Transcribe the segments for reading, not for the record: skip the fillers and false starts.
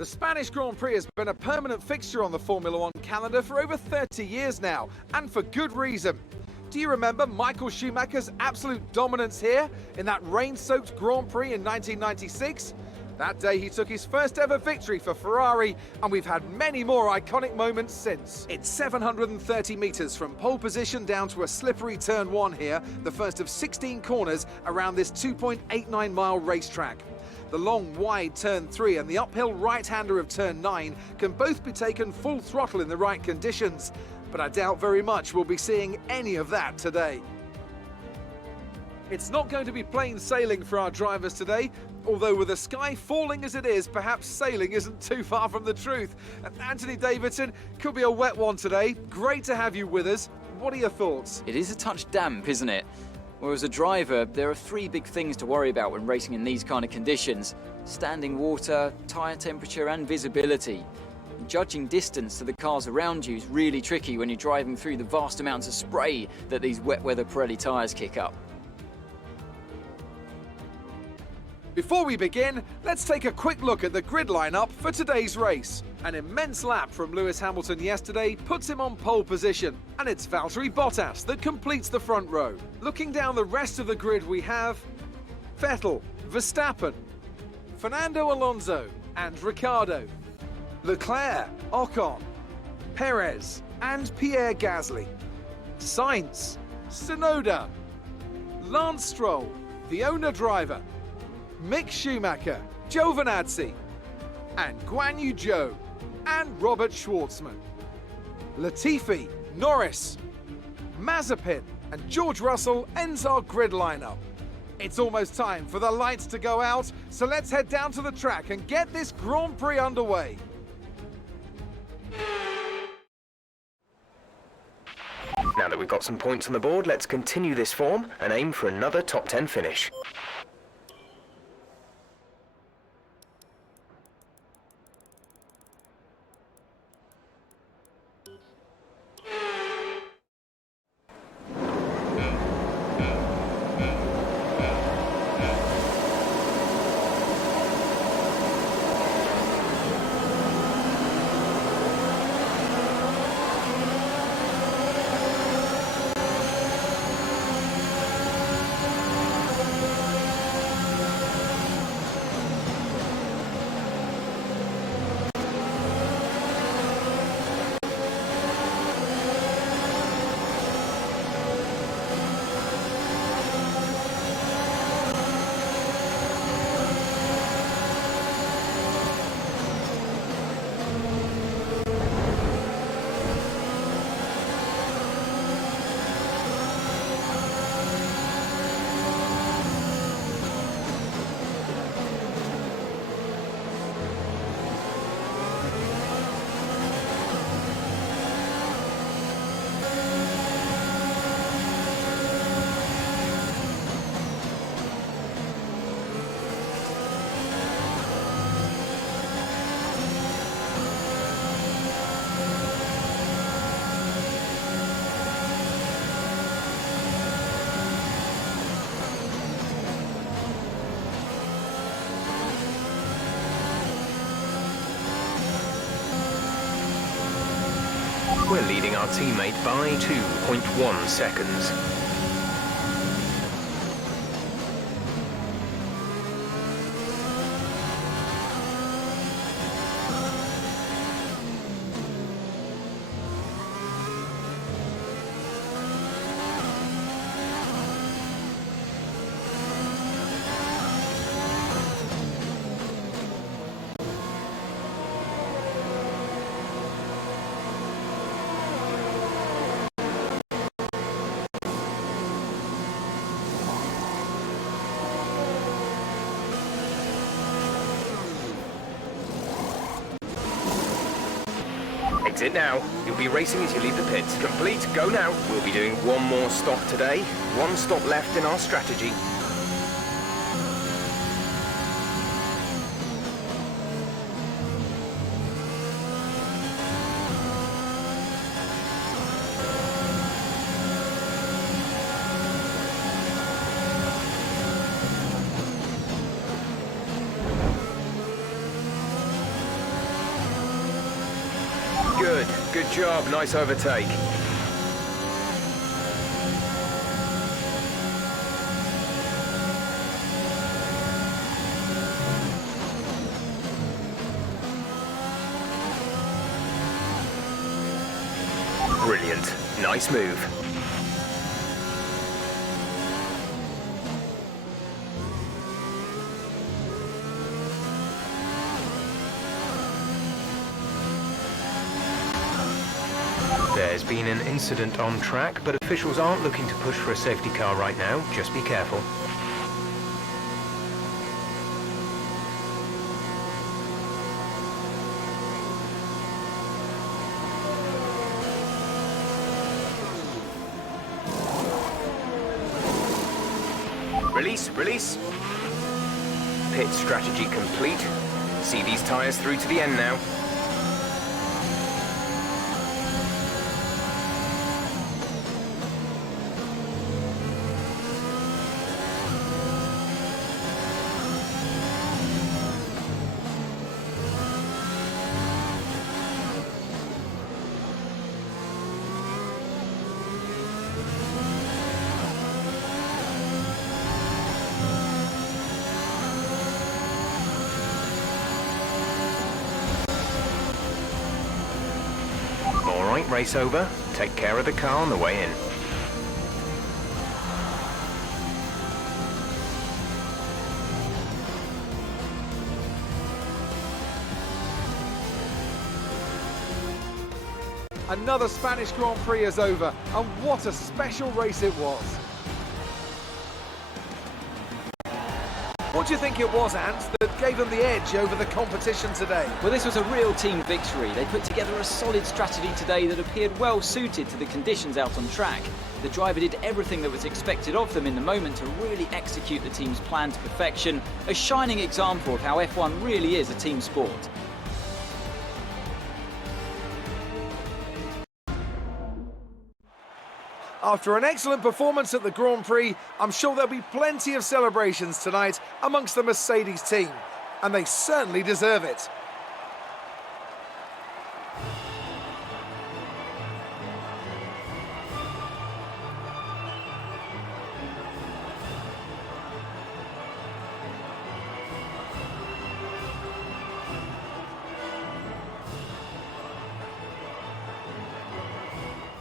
The Spanish Grand Prix has been a permanent fixture on the Formula One calendar for over 30 years now, and for good reason. Do you remember Michael Schumacher's absolute dominance here in that rain-soaked Grand Prix in 1996? That day he took his first ever victory for Ferrari, and we've had many more iconic moments since. It's 730 metres from pole position down to a slippery turn 1 here, the first of 16 corners around this 2.89 mile racetrack. The long, wide turn 3 and the uphill right-hander of turn 9 can both be taken full throttle in the right conditions, but I doubt very much we'll be seeing any of that today. It's not going to be plain sailing for our drivers today, although with the sky falling as it is, perhaps sailing isn't too far from the truth. Anthony Davidson, could be a wet one today. Great to have you with us. What are your thoughts? It is a touch damp, isn't it? Well, as a driver, there are 3 big things to worry about when racing in these kind of conditions: standing water, tyre temperature and visibility. Judging distance to the cars around you is really tricky when you're driving through the vast amounts of spray that these wet weather Pirelli tyres kick up. Before we begin, let's take a quick look at the grid lineup for today's race. An immense lap from Lewis Hamilton yesterday puts him on pole position, and it's Valtteri Bottas that completes the front row. Looking down the rest of the grid, we have Vettel, Verstappen, Fernando Alonso and Ricciardo, Leclerc, Ocon, Perez and Pierre Gasly, Sainz, Tsunoda, Lance Stroll, the owner driver, Mick Schumacher, Giovinazzi, and Guan Yu Zhou, and Robert Schwartzman. Latifi, Norris, Mazepin, and George Russell ends our grid lineup. It's almost time for the lights to go out, so let's head down to the track and get this Grand Prix underway. Now that we've got some points on the board, let's continue this form and aim for another top 10 finish. We're leading our teammate by 2.1 seconds. Exit now. You'll be racing as you leave the pits. Complete, go now. We'll be doing one more stop today. One stop left in our strategy. Good job, nice overtake. Brilliant, nice move. There's been an incident on track, but officials aren't looking to push for a safety car right now. Just be careful. Release. Pit strategy complete. See these tyres through to the end now. Alright, race over. Take care of the car on the way in. Another Spanish Grand Prix is over, and what a special race it was. What do you think it was, Ant, that gave them the edge over the competition today? Well, this was a real team victory. They put together a solid strategy today that appeared well suited to the conditions out on track. The driver did everything that was expected of them in the moment to really execute the team's plan to perfection, a shining example of how F1 really is a team sport. After an excellent performance at the Grand Prix, I'm sure there'll be plenty of celebrations tonight amongst the Mercedes team, and they certainly deserve it.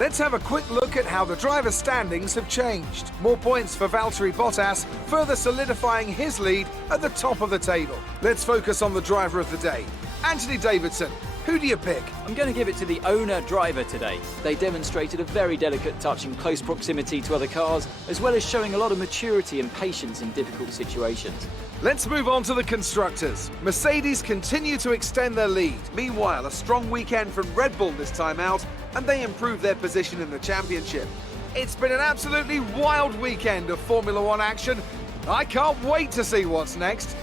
Let's have a quick look at how the driver standings have changed. More points for Valtteri Bottas, further solidifying his lead at the top of the table. Let's focus on the driver of the day. Anthony Davidson, who do you pick? I'm going to give it to the owner-driver today. They demonstrated a very delicate touch in close proximity to other cars, as well as showing a lot of maturity and patience in difficult situations. Let's move on to the constructors. Mercedes continue to extend their lead. Meanwhile, a strong weekend from Red Bull this time out, and they improve their position in the championship. It's been an absolutely wild weekend of Formula One action. I can't wait to see what's next.